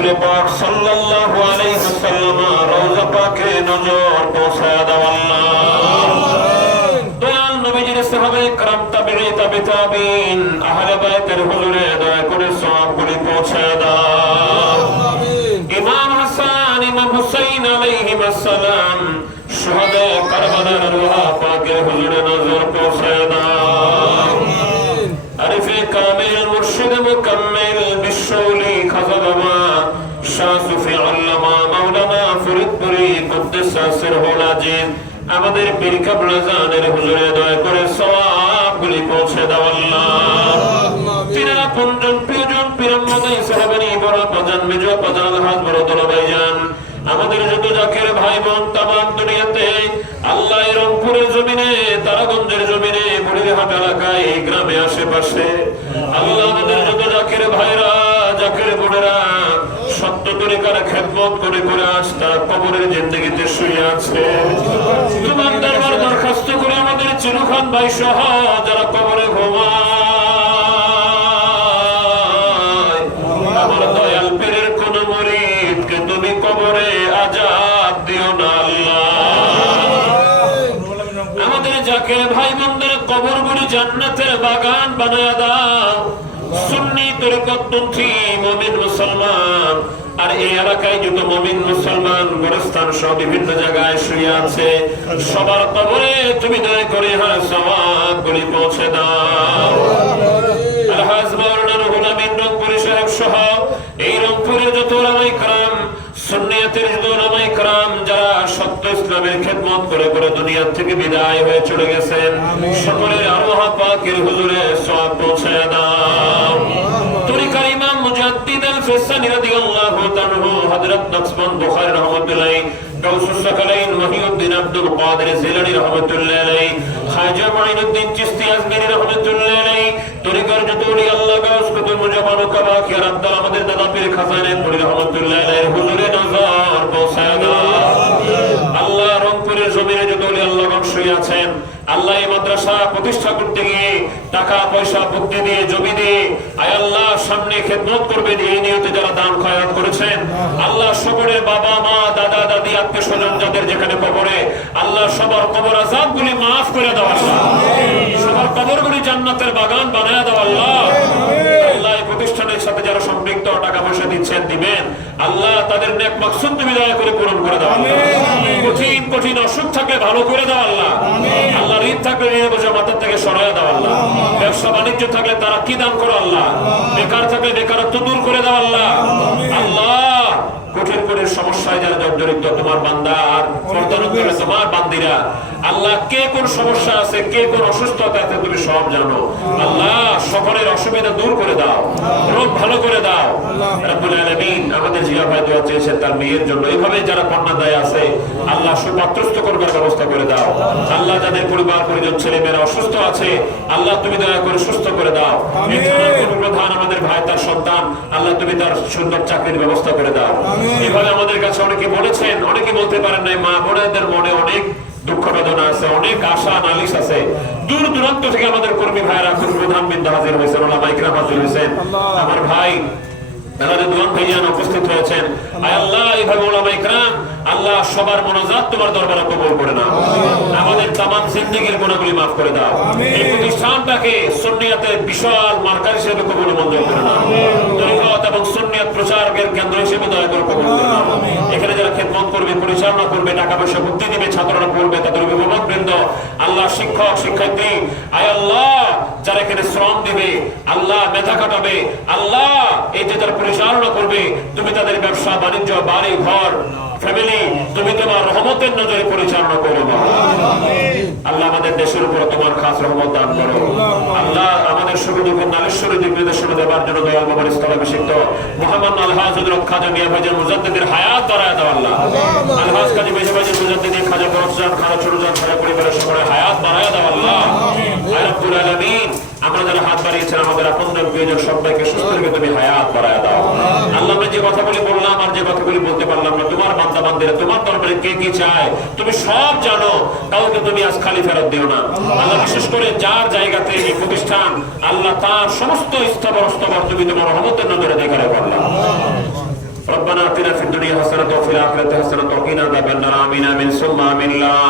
রাসূল পাক সাল্লাল্লাহু আলাইহি ওয়াসাল্লাম রওজা পাকে নজর পৌঁছায়া দাও আল্লাহ। দয়াল নবীজির সাহাবায়ে کرام তাবিঈন আহলে বাইতের হুজুরে দয়া করে সওয়াবগুলি পৌঁছায়া দাও। ইমাম হাসান ইমাম হুসাইন আলাইহিস সালাম শুহাদায়ে কারবালার রূহ পাকের হুজুরে নজর পৌঁছায়া দাও। আরিফে কামিল মুর্শিদ মুকাম্মিল বিশ্বলি খাজা বাবা শাহ সুফি আল্লামা মাওলানা ফরিদপুরি কুদ্দুস সিরহুল আজিজ আমাদের পীর কাবলা জানের হুজুরে দয়া করে সওয়াবগুলি পৌঁছে দাও আল্লাহ। তিনারা পঞ্জন প্রিয়জন পীরমদাই সাহাবানি বড় বাজান মেজো বাজান হাত বড় দলবাইজান আমাদের যত জাকের ভাই বোন তামাম দুনিয়াতে আল্লাহ রংপুরের জমিনে তারাগঞ্জের জমিনে বুড়িরহাট এলাকায় গ্রামে আশেপাশে আল্লাহ আমাদের যত জাকের ভাইরা জাকের বোনেরা সত্য তরিকার খেদমত করে করে আজ তারা কবরের জিন্দেগিতে শুয়ে আছে তোমার দরবার দরখাস্ত করে আমাদের চিরখান ভাই সহ যারা কবরে ঘুমায় আমার দয়াল পীরের কোন মুরিদকে তুমি কবরে আযাব দিও না আল্লাহ। আমাদের জাকের ভাই বোনদের কবরগুলি জান্নাতের বাগান বানায়া দাও। সুন্নি তরিকতপন্থী মুমিন মুসলমান আর এই এলাকায় যত মুমিন মুসলমান গোরস্থান সহ বিভিন্ন জায়গায় শুয়ে আছে সবার কবরে তুমি দয়া করে সওয়াবগুলি পৌঁছে দাও। আলহাজ মাওলানা রুহুল আমিন রংপুরি সাহেব সহ এই রংপুরের যত উলামায়ে کرام সুন্নিয়াতের যত উলামায়ে کرام যারা সত্য ইসলামের খেদমত করে করে দুনিয়া থেকে বিদায় হয়ে চলে গেছেন সকলের আরওয়াহ পাকের হুজুরে সওয়াব পৌঁছে দাও। তরিকার ইমাম মুজাদ্দিদ আল-ফিসানি রাদিয়াল্লাহু তাআলা হযরত নকশবন্দ বুখারী রাহমাতুল্লাহ গাউসুস সাকালাইন মহিউদ্দিন আব্দুল কাদের জিলানী রাহমাতুল্লাহ আলাইহি খাজা মাইনুদ্দিন চিশতি আজমিরি রাহমাতুল্লাহ আলাইহি তরিকার যত ওলি আল্লাহ গাউস কুতুব মুজাবান কাবাকির আব্দুল আমাদের দাদা পীর খাজানে পুরি রাহমাতুল্লাহ আলাইহি হুজুরে নজর পৌঁছায় দাও আল্লাহ। রংপুরের জমিনে যত ওলি আল্লাহ শুয়ে আছেন আল্লাহ এই মাদ্রাসা প্রতিষ্ঠা করতে গিয়ে টাকা পয়সা বুদ্ধি দিয়ে জমি দিয়ে আয় আল্লাহ সামনে খেদমত করবেন এই নিয়তে যারা দান খয়রাত করেছেন আল্লাহ সকলের বাবা মা দাদা দাদি আত্মীয় স্বজন যাদের যেখানে কবরে আল্লাহ সবার কবর আযাবগুলি মাফ করে দাও আল্লাহ। সবার কবরগুলি জান্নাতের বাগান বানায়া দাও আল্লাহ। আল্লাহ এই প্রতিষ্ঠানের সাথে যারা সম্পৃক্ত টাকা পয়সা দিচ্ছেন দিবেন আল্লাহ তাদের নেক মাকসুদ তুমি দয়া করে পূরণ করে দাও আল্লাহ। কঠিন কঠিন অসুখ থাকলে ভালো করে দাও আল্লাহ। আল্লাহ ঋণ থাকলে ঋণ বোঝা মাথার থেকে সরাইয়া দাও আল্লাহ। ব্যবসা বাণিজ্য থাকলে তারা কি দান করো আল্লাহ। বেকার থাকলে বেকারত্ব দূর করে দাও আল্লাহ। আল্লাহ কঠিন কঠিন সমস্যায় যারা জর্জরিত তোমার বান্দা আর পর্দানুক্রমে তোমার বান্দিরা আল্লাহ কে কোন সমস্যা আছে কে কোন অসুস্থতা আছে তুমি সব জানো আল্লাহ। সকলের অসুবিধা দূর করে দাও রোগ ভালো করে দাও রব্বুল আলামিন। আমাদের জিয়া ভাই দোয়া চেয়েছেন তার মেয়ের জন্য এইভাবে যারা কন্যাদায় আছে আল্লাহ সুপাত্রস্থ করবার ব্যবস্থা করে দাও আল্লাহ। যাদের পরিবার পরিজন ছেলে মেয়েরা অসুস্থ আছে আল্লাহ তুমি দয়া করে সুস্থ করে দাও। এই থানার প্রধান আমাদের ভাই তার সন্তান আল্লাহ তুমি তার সুন্দর চাকরির ব্যবস্থা করে দাও। এভাবে আমাদের কাছে অনেকে বলেছেন অনেকে বলতে পারেন নাই মা বোনেদের মনে অনেক দুঃখ বেদনা আছে অনেক আশা নালিশ আছে দূর দূরান্ত থেকে আমাদের কর্মী ভাইরা প্রধান বিন্দু হাজির হয়েছেন ওলামায়ে کرام হাজির হয়েছেন আমার ভাই উপস্থিত হয়েছেন আয় আল্লাহ এইভাবে ওলামায়ে کرام আল্লাহ সবার মুনাজাত তোমার দরবারে কবুল করে নাও। আমাদের তামাম জিন্দেগীর গুনাহগুলি মাফ করে দাও। এই প্রতিষ্ঠানটাকে সুন্নিয়াতের বিশাল মার্কার হিসেবে কবুল মঞ্জুর করে নাও। তরিকত এবং সুন্নিয়ত প্রচারের কেন্দ্র হিসেবে দয়া করে কবুল করে নাও। এখানে যারা খেদমত করবে পরিচালনা করবে টাকা পয়সা বুদ্ধি দিবে ছাত্ররা পড়বে তাদের অভিভাবক বৃন্দ আল্লাহ শিক্ষক শিক্ষার্থী আয় আল্লাহ যারা এখানে শ্রম দিবে আল্লাহ মেধা খাটাবে আল্লাহ এই যে যারা পরিচালনা করবে তুমি তাদের ব্যবসা বাণিজ্য বাড়ি ঘর ফ্যামিলি তুমি তোমার রহমতের নজরে পরিচালনা করো আল্লাহ। আমাদের দেশের উপর তোমার খাস রহমত দান করো আল্লাহ। আমাদের সুখী দুঃখ নালিশ্বরী দিক নির্দেশনা দেওয়ার জন্য দয়াল বাবার স্থলাভিষিক্ত মহামান্য আলহাজ হযরত খাজা মিয়া ভাইজান মুজাদ্দিদের হায়াত বাড়ায় দাও আল্লাহ। আলহাজ কাজী মিয়া ভাইজান মুজাদ্দিদের খাজা বরফজান খাজা ছোটজান খাজা পরিবারের সকলের হায়াত বাড়ায় দাও আল্লাহ। আয় রব্বুল আলামিন আমরা যারা হাত বাড়িয়েছেন আমাদের আপনজন প্রিয়জন সবাইকে সুস্থ রেখে তুমি হায়াত বাড়ায় দাও আল্লাহ। আমরা যে কথাগুলি বললাম আর যে কথাগুলি বলতে পারলাম না তোমার বান্দা বান্দিরা তোমার দরবারে কে কি চায় তুমি সব জানো কাউকে তুমি আজ খালি ফেরত দিও না আল্লাহ। বিশেষ করে যার জায়গাতে এই প্রতিষ্ঠান আল্লাহ তার সমস্ত স্তবর তুমি তোমার রহমতের নজরে দেখে রাখো আল্লাহ। আতিনা ফিদ দুনিয়া হাসানাতাও ওয়া ফিল আখিরাতি হাসানাতাও ওয়া কিনা আযাবান্নার আমিন আমিন সুম্মা আমিন লা